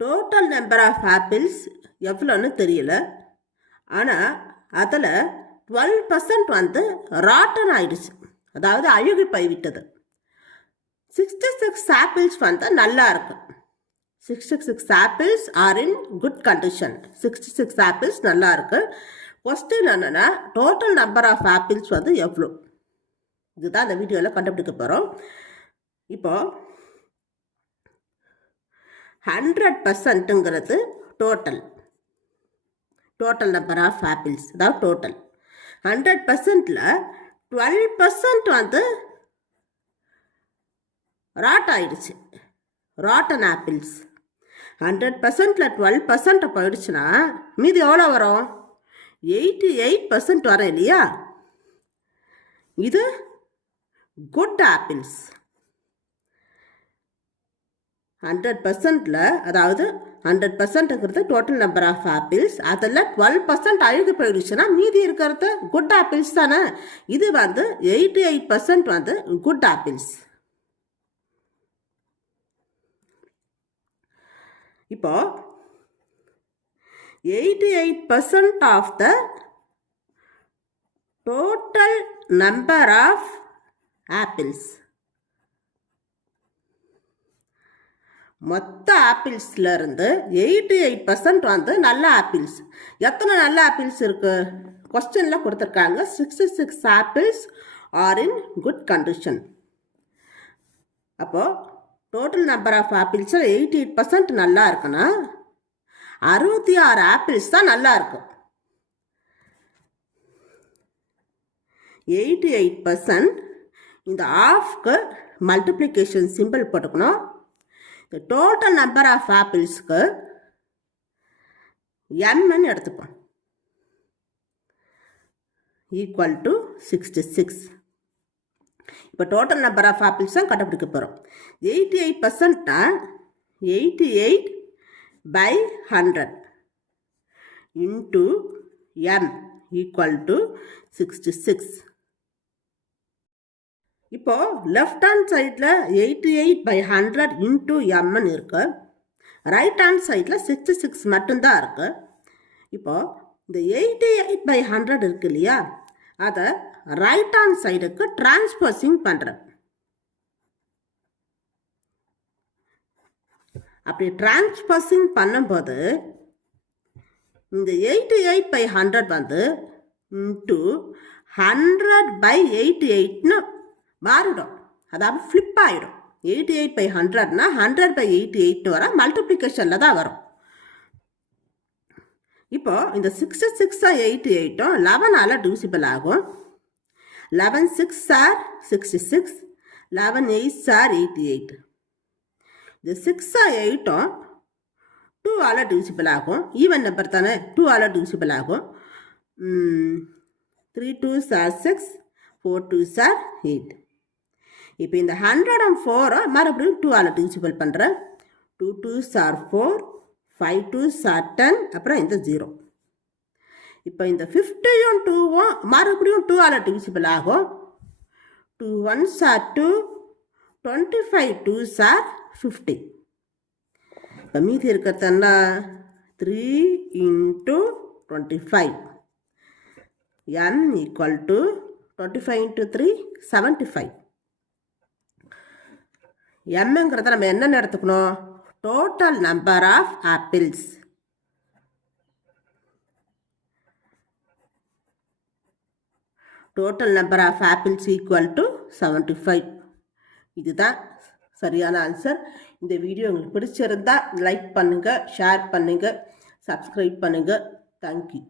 Total number of apples எவ்வளோன்னு தெரியல. ஆனால் அதில் 12% வந்து ராட்டன் ஆயிடுச்சு, அதாவது அழுகி போய்விட்டது. 66 ஆப்பிள்ஸ் வந்து நல்லா இருக்கு. 66 apples R in good condition. 66 apples நல்லா இருக்கு. கொஸ்டின் என்னன்னா, டோட்டல் நம்பர் ஆஃப் ஆப்பிள்ஸ் வந்து எவ்வளோ, இதுதான் இந்த வீடியோவில் கண்டுபிடிக்க போகிறோம். இப்போ 100%ங்கிறது டோட்டல் நம்பர் ஆஃப் ஆப்பிள்ஸ், அதாவது டோட்டல். 100%ல் 12% வந்து ராட் ஆயிடுச்சு, ராட்டன் ஆப்பிள்ஸ். 100%ல் 12% போயிடுச்சுன்னா மீதி எவ்வளோ வரும்? 88% வரும் இல்லையா? இது குட் ஆப்பிள்ஸ். 100%ல், அதாவது 100%ங்கிறது டோட்டல் நம்பர் ஆஃப் ஆப்பிள்ஸ், அதில் 12% அழுகி போயிடுச்சுன்னா மீதி இருக்கிறது குட் ஆப்பிள்ஸ் தானே. இது வந்து 88% வந்து குட் ஆப்பிள்ஸ். இப்போ 88% of the total number of apples, மொத்த ஆப்பிள்ஸ்ல இருந்து 88% வந்து நல்ல ஆப்பிள்ஸ். எத்தனை நல்ல ஆப்பிள்ஸ் இருக்கு? கொஸ்டின்ல கொடுத்துருக்காங்க 66 apples R in good condition. அப்போ டோட்டல் நம்பர் ஆஃப் ஆப்பிள்ஸ் 88% நல்லா இருக்குன்னா 66 ஆப்பிள்ஸ் தான் நல்லா இருக்கும். 88% இந்த ஆஃப்க்கு மல்டிப்ளிகேஷன் சிம்பிள் போட்டுக்கணும். இந்த டோட்டல் நம்பர் ஆஃப் ஆப்பிள்ஸ்க்கு எம்னு எடுத்துப்போம், ஈக்குவல் டு 66. இப்போ டோட்டல் நம்பர் ஆஃப் ஆப்பிள்ஸ் தான் கண்டுபிடிக்க போகிறோம். 88%னா 88/100 இன்ட்டு எம் ஈக்குவல் டு 66. இப்போ லெஃப்ட் ஹேண்ட் சைடில் 88/100 இன்ட்டு எம்னு இருக்கு, ரைட் ஹேண்ட் சைடில் 66 மட்டும்தான் இருக்கு. இப்போ இந்த 88/100 இருக்கு இல்லையா, அதை ரைட் ஹேண்ட் சைடுக்கு டிரான்ஸ்போசிங் பண்ணுறேன். அப்படி டிரான்ஸ்போசிங் பண்ணும்போது இந்த 88/100 வந்து இன்ட்டு 100/88ன்னு மாறிடும், அதாவது ஃப்ளிப் ஆகிடும். 88/100னா 100/88 வர மல்டிப்ளிகேஷனில் தான் வரும். இப்போ இந்த 66 88 11ஆல் டிவிசிபிள் ஆகும். 11 6 ஆர் 66, 11 8 ஆர் 88. இந்த 6 8 2ஆல் டிவிசிபிள் ஆகும். ஈவன் நம்பர் தானே, 2ஆல் டிவிசிபிள் ஆகும். 3 2s ஆர் 6, 4 2s ஆர் 8. இப்போ இந்த 104 மறுபடியும் 2ஆல் டிவிசிபிள் பண்ணுறேன். 2 2s ஆர் 4, 5 2s ஆர் 10, அப்புறம் இந்த 0. இப்போ இந்த 50யும் 2வும் மறுபடியும் 2ஆல் டிவிசிபிள் ஆகும். 2 1s ஆர் 2, 25 2s ஆர் 50. இப்போ மீதி இருக்கிறதுனா 3 into 25. n equal to 25 into 3 75. எம்ங்கிறத நம்ம என்னென்ன எடுத்துக்கணும்? Total number of apples. Total number of apples equal to 75. இதுதான் சரியான ஆன்சர். இந்த வீடியோ உங்களுக்கு பிடிச்சிருந்தா லைக் பண்ணுங்கள், ஷேர் பண்ணுங்கள், சப்ஸ்கிரைப் பண்ணுங்கள். தேங்க்யூ.